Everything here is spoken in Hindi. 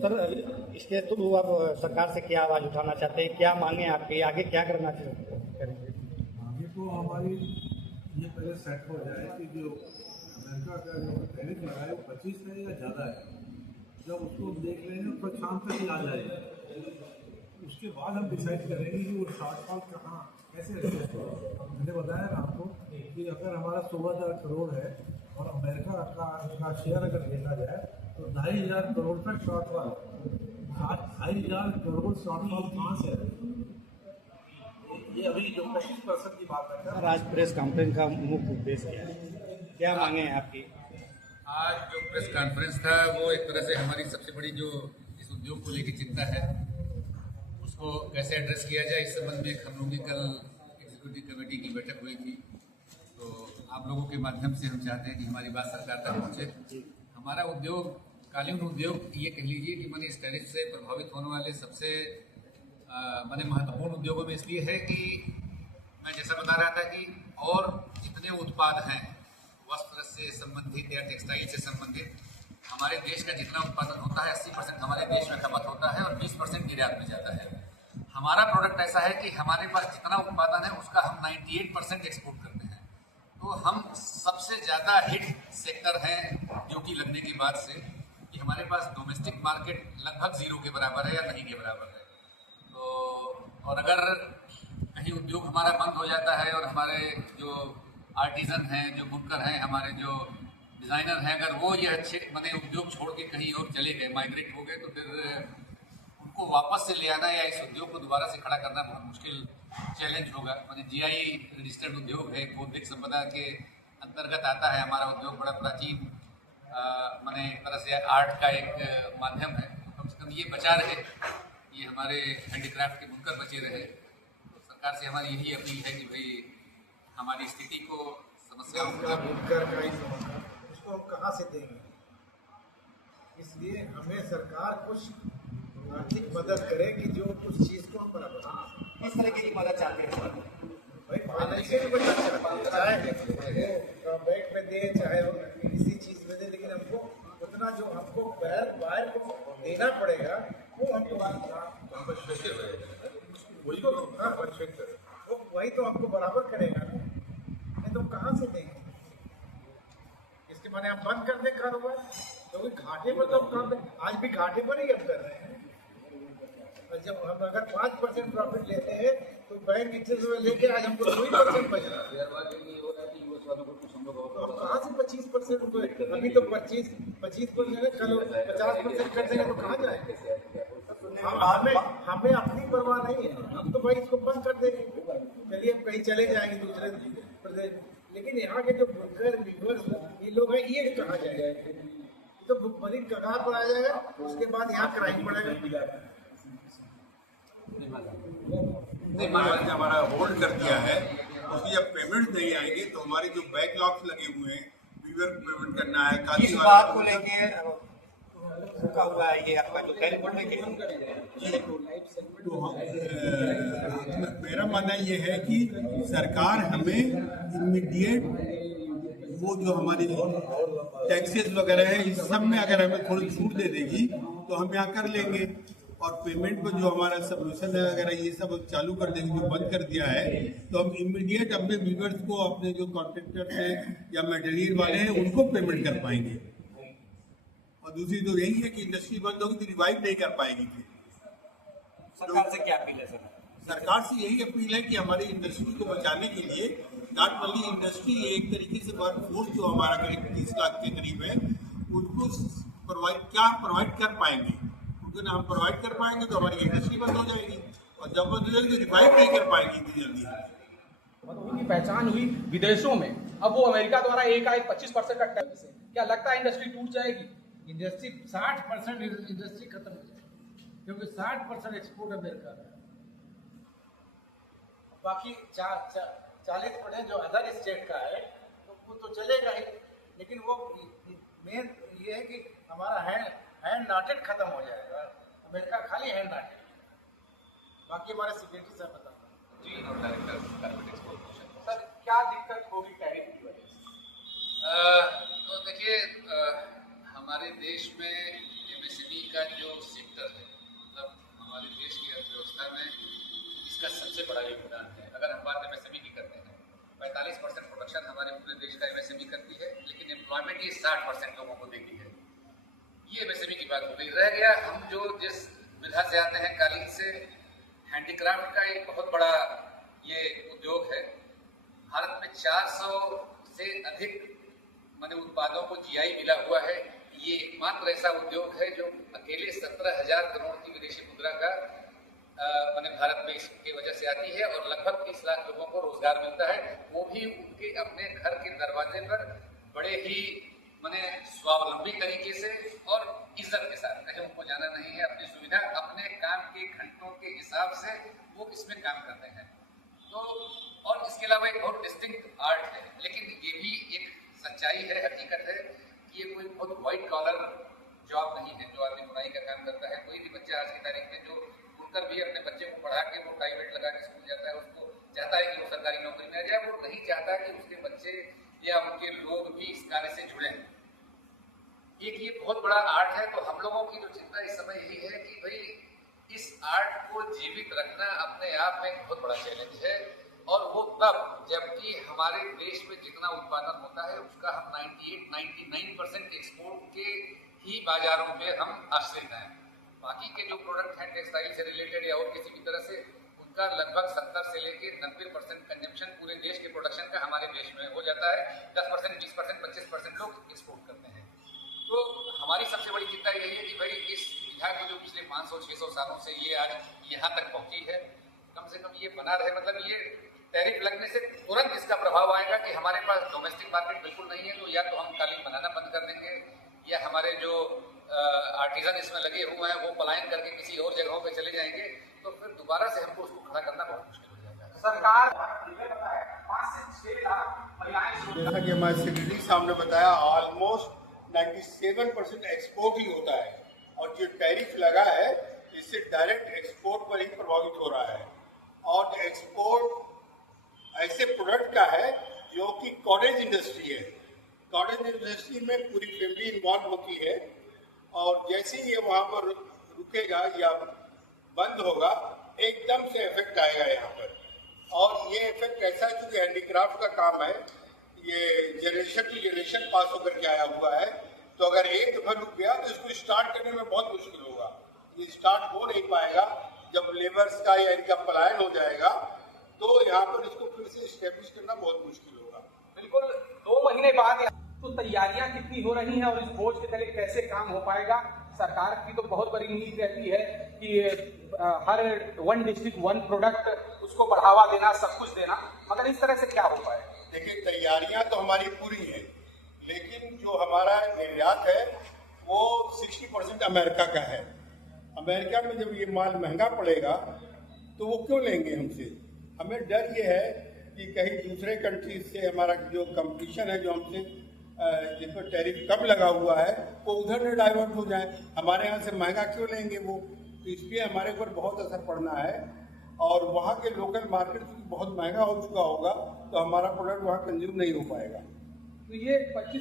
सर, इसके थ्रू आप सरकार से क्या आवाज़ उठाना चाहते हैं, क्या मांगे आपकी, आगे क्या करना करेंगे? आगे तो हमारी ये पहले सेट हो जाए कि जो अमेरिका का जो टैरिफ लगा है वो 25 है या ज़्यादा है। जब उसको देख लेंगे तो शाम तक ही आ जाएगा, उसके बाद हम डिसाइड करेंगे कि वो शॉर्टफॉल कहाँ कैसे एडजस्ट होगा। मैंने बताया ना आपको कि अगर हमारा 16,000 करोड़ है और अमेरिका का शेयर अगर देखा जाए तो 2,500 करोड़ का शॉर्टफॉल। 2,500 करोड़ शॉर्टफॉल कहाँ से है? ये अभी जो 25% की बात है। सर, आज प्रेस कॉन्फ्रेंस का मुख्य उद्देश्य क्या है, क्या मांगे हैं आपकी? आज जो प्रेस कॉन्फ्रेंस था वो एक तरह से हमारी सबसे बड़ी जो इस उद्योग को लेकर चिंता है उसको कैसे एड्रेस किया जाए, इस संबंध में हम लोगों की कल एग्जीक्यूटिव कमेटी की बैठक हुई थी। तो आप लोगों के माध्यम से हम चाहते हैं कि हमारी बात सरकार तक पहुँचे। हमारा उद्योग कालीन उद्योग ये कह लीजिए कि मैंने इस टैरिफ से प्रभावित होने वाले सबसे मैंने महत्वपूर्ण उद्योगों में इसलिए है कि मैं जैसा बता रहा था कि और जितने उत्पाद हैं वस्त्र से संबंधित या टेक्सटाइल से संबंधित, हमारे देश का जितना उत्पादन होता है 80% हमारे देश में खपत होता है और 20% निर्यात में जाता है। हमारा प्रोडक्ट ऐसा है कि हमारे पास जितना उत्पादन है उसका हम 98% एक्सपोर्ट करते हैं। तो हम सबसे ज़्यादा हिट सेक्टर हैं जो कि लगने की बात से कि हमारे पास डोमेस्टिक मार्केट लगभग जीरो के बराबर है या नहीं के बराबर है। तो और अगर कहीं उद्योग हमारा बंद हो जाता है और हमारे जो आर्टिजन हैं, जो बुनकर हैं, हमारे जो डिज़ाइनर हैं, अगर वो ये अच्छे मैंने उद्योग छोड़ के कहीं और चले गए, माइग्रेट हो गए, तो फिर उनको वापस से ले आना या इस उद्योग को दोबारा से खड़ा करना बहुत मुश्किल चैलेंज होगा। मैंने जीआई रजिस्टर्ड उद्योग है, बौद्धिक संपदा के अंतर्गत आता है हमारा उद्योग। बड़ा प्राचीन मैंने एक तरह से आर्ट का एक माध्यम है। तो कम से कम ये बचा रहे, ये हमारे हैंडीक्राफ्ट के बुनकर बचे रहे। तो सरकार से हमारी यही अपील है कि भाई हमारी स्थिति को समस्याओं को बुनकर का ही उसको हम कहाँ से देंगे? इसलिए हमें सरकार कुछ आर्थिक मदद करे कि जो कुछ चीज़ को हम बराबर किस तरीके की मदद चाहते हैं सर? भाई फाइनेंशियल मदद चाहे वो बैग पे दे चाहे वो किसी चीज़ में दे, लेकिन हमको उतना जो हमको बाहर को देना पड़ेगा वो हमको वही तो हमको बराबर करेगा ना, नहीं तो कहाँ से देंगे? इसके माने हम बंद कर दें कारोबार, क्योंकि घाटे पर तो हम काम आज भी घाटे पर ही हम कर रहे हैं। और जब हम अगर 5% प्रॉफिट लेते हैं तो बैंक इंटरेस्ट में लेके आज हमको 2% बच रहा है। तो हम कहाँ से 25%? अभी तो 25% है, कल 50% कर देंगे तो कहाँ जाएंगे? हमें अपनी परवाह नहीं है, हम तो भाई इसको बंद कर देंगे, चलिए अब कहीं चले जाएंगे दूसरे प्रदेश। लेकिन यहाँ के जो बुनकर वीवर ये लोग हैं, ये कहाँ जाएंगे? तो भुखमरी कगार पर आ जाएगा, उसके बाद यहाँ क्राइम बढ़ेगा। हमारा होल्ड कर दिया है, उसकी जब पेमेंट नहीं आएगी तो हमारी जो बैकलॉग्स लगे हुए हैं, वीवर पेमेंट करना है, किस बात को लेके रुका हुआ है ये आपका जो टैरिफ बढ़ने के? तो मेरा मानना ये है कि सरकार हमें इमीडिएट वो जो हमारी टैक्सेस वगैरह है इस सब में अगर हमें थोड़ी छूट दे देगी तो हम यहाँ कर लेंगे। और पेमेंट पर जो हमारा सबमिशन है वगैरह ये सब चालू कर देंगे, जो बंद कर दिया है तो हम इमीडिएट अपने व्यूअर्स को, अपने जो कॉन्ट्रैक्टर है या मटेरियल वाले हैं उनको पेमेंट कर पाएंगे। और दूसरी तो यही है कि इंडस्ट्री बंद होगी तो रिवाइव नहीं कर पाएगी। सरकार से क्या अपील है सर? सरकार से यही अपील है कि हमारी इंडस्ट्री को बचाने के लिए नॉट ओनली इंडस्ट्री, एक तरीके से वर्कफोर्स जो हमारा करीब 30 लाख के करीब है उनको प्रोवाइड कर पाएंगे। क्योंकि ना हम प्रोवाइड कर पाएंगे तो हमारी इंडस्ट्री बंद हो जाएगी, और जब बंद हो जाएगी तो रिवाइव नहीं कर पाएगी इतनी जल्दी। उनकी पहचान हुई विदेशों में, अब वो अमेरिका द्वारा एकाएक 25% का टैक्स है। क्या लगता है इंडस्ट्री टूट जाएगी? इंडस्ट्री 60% इंडस्ट्री खत्म हो जाएगी, क्योंकि 60% एक्सपोर्ट अमेरिका का है। बाकी 40% जो अदर स्टेट का है वो तो चलेगा ही, लेकिन वो मेन ये है कि हमारा हैंड नाटेड खत्म हो जाएगा। अमेरिका खाली हैंड नाटेड, बाकी हमारे सेक्रेटरी साहब बताएंगे। जी, और डायरेक्टर कार्पेट एक्सपोर्ट। सर क्या दिक्कत होगी टैरिफ की वजह से? तो देखिए, हमारे देश में एमएसएमई का जो बड़ा योगदान है। अगर हम बात MSME की करते हैं, 45% प्रोडक्शन हमारे पूरे देश का MSME करती है, लेकिन एम्प्लॉयमेंट ये 60% लोगों को देती है। ये MSME की बात हो गई। रह गया हम जो जिस विधा से आते हैं, कालीन से, हैंडीक्राफ्ट का एक बहुत बड़ा ये उद्योग है। भारत में 400 से अधिक उत्पादों को GI मिला हुआ है। ये एकमात्र ऐसा उद्योग है जो अकेले 17,000 करोड़ की विदेशी मुद्रा का भारत में इसकी वजह से आती है और लगभग 30 लाख लोगों को रोजगार मिलता है, वो भी उनके अपने घर के दरवाजे पर बड़े ही स्वावलंबी तरीके से और इज्जत के साथ। कहीं उनको जाना नहीं है, अपनी सुविधा, अपने काम के घंटों के हिसाब से वो इसमें काम करते हैं। तो और इसके अलावा एक बहुत डिस्टिंक्ट आर्ट है, लेकिन ये भी एक सच्चाई है, हकीकत है कि ये कोई बहुत व्हाइट कॉलर जॉब नहीं है जो आदमी बुनाई का काम करता है। कोई भी बच्चा आज की तारीख में जो बुनकर भी अपने बच्चे को पढ़ा के वो टाई बेल्ट लगा के स्कूल जाता है, उसको चाहता है कि वो सरकारी नौकरी में आ जाए, वो नहीं चाहता कि उसके बच्चे या उनके लोग भी इस कार्य से जुड़े। एक ये बहुत बड़ा आर्ट है। तो हम लोगों की जो चिंता इस समय यही है कि भाई इस आर्ट को जीवित रखना अपने आप में एक बहुत बड़ा चैलेंज है, और वो तब जबकि हमारे देश में जितना उत्पादन होता है उसका हम 98-99% एक्सपोर्ट के ही बाजारों में हम आश्रित हैं। बाकी के जो प्रोडक्ट हैं टेक्सटाइल से रिलेटेड या और किसी भी तरह से, उनका लगभग 70 से लेकर 90% कंजम्पशन पूरे देश के प्रोडक्शन का हमारे देश में हो जाता है। 10%, 20%, 25% लोग एक्सपोर्ट करते हैं। तो हमारी सबसे बड़ी चिंता यही है कि भाई इस विधा को जो पिछले 500-600 सालों से ये आज यहाँ तक पहुंची है, कम से कम ये बना रहे। ये टैरिफ लगने से तुरंत इसका प्रभाव आएगा कि हमारे पास डोमेस्टिक मार्केट बिल्कुल नहीं है। तो या तो हम कालीन बनाना बंद कर देंगे, या हमारे जो आर्टिजन इसमें लगे हुए हैं वो पलायन करके किसी और जगहों पे चले जाएंगे। तो फिर दोबारा से हमको उसको खड़ा करना बहुत मुश्किल हो जाएगा। सरकार 5 से 6 लाख महिलाएं, जैसा कि हमारे सेक्रेटरी साहब ने बताया, ऑलमोस्ट 97% एक्सपोर्ट ही होता है, और जो टैरिफ लगा है इससे डायरेक्ट एक्सपोर्ट पर ही प्रभावित हो रहा है। और एक्सपोर्ट ऐसे प्रोडक्ट का है जो कि कॉटेज इंडस्ट्री है। कॉटेज इंडस्ट्री में पूरी फैमिली इन्वॉल्व होती है, और जैसे ही ये वहाँ पर रुकेगा या बंद होगा, एकदम से इफेक्ट आएगा यहाँ पर। और ये इफेक्ट ऐसा है क्योंकि हैंडीक्राफ्ट का काम है, ये जनरेशन टू जनरेशन पास होकर के आया हुआ है। तो अगर एक दफा रुक गया तो इसको स्टार्ट करने में बहुत मुश्किल होगा। ये स्टार्ट हो नहीं पाएगा। जब लेबर्स का या इनका पलायन हो जाएगा तो यहाँ पर इसको फिर से स्टेब्लिश करना बहुत मुश्किल होगा। बिल्कुल 2 महीने बाद तो तैयारियां कितनी हो रही हैं और इस बोझ के तले कैसे काम हो पाएगा? सरकार की तो बहुत बड़ी नीति रहती है कि हर 1 डिस्ट्रिक्ट 1 प्रोडक्ट, उसको बढ़ावा देना, सब कुछ देना, मगर इस तरह से क्या हो पाएगा? देखिए, तैयारियां तो हमारी पूरी हैं, लेकिन जो हमारा निर्यात है वो 60% अमेरिका का है। अमेरिका में जब ये माल महंगा पड़ेगा तो वो क्यों लेंगे हमसे? हमें डर ये है कि कहीं दूसरे कंट्रीज से हमारा जो कंपटीशन है, जो हमसे जिस पर टैरिफ कम लगा हुआ है, वो उधर न डाइवर्ट हो जाए। हमारे यहाँ से महंगा क्यों लेंगे वो? तो इसलिए हमारे ऊपर बहुत असर पड़ना है, और वहाँ के लोकल मार्केट बहुत महंगा हो चुका होगा तो हमारा प्रोडक्ट वहाँ कंज्यूम नहीं हो पाएगा। तो ये 25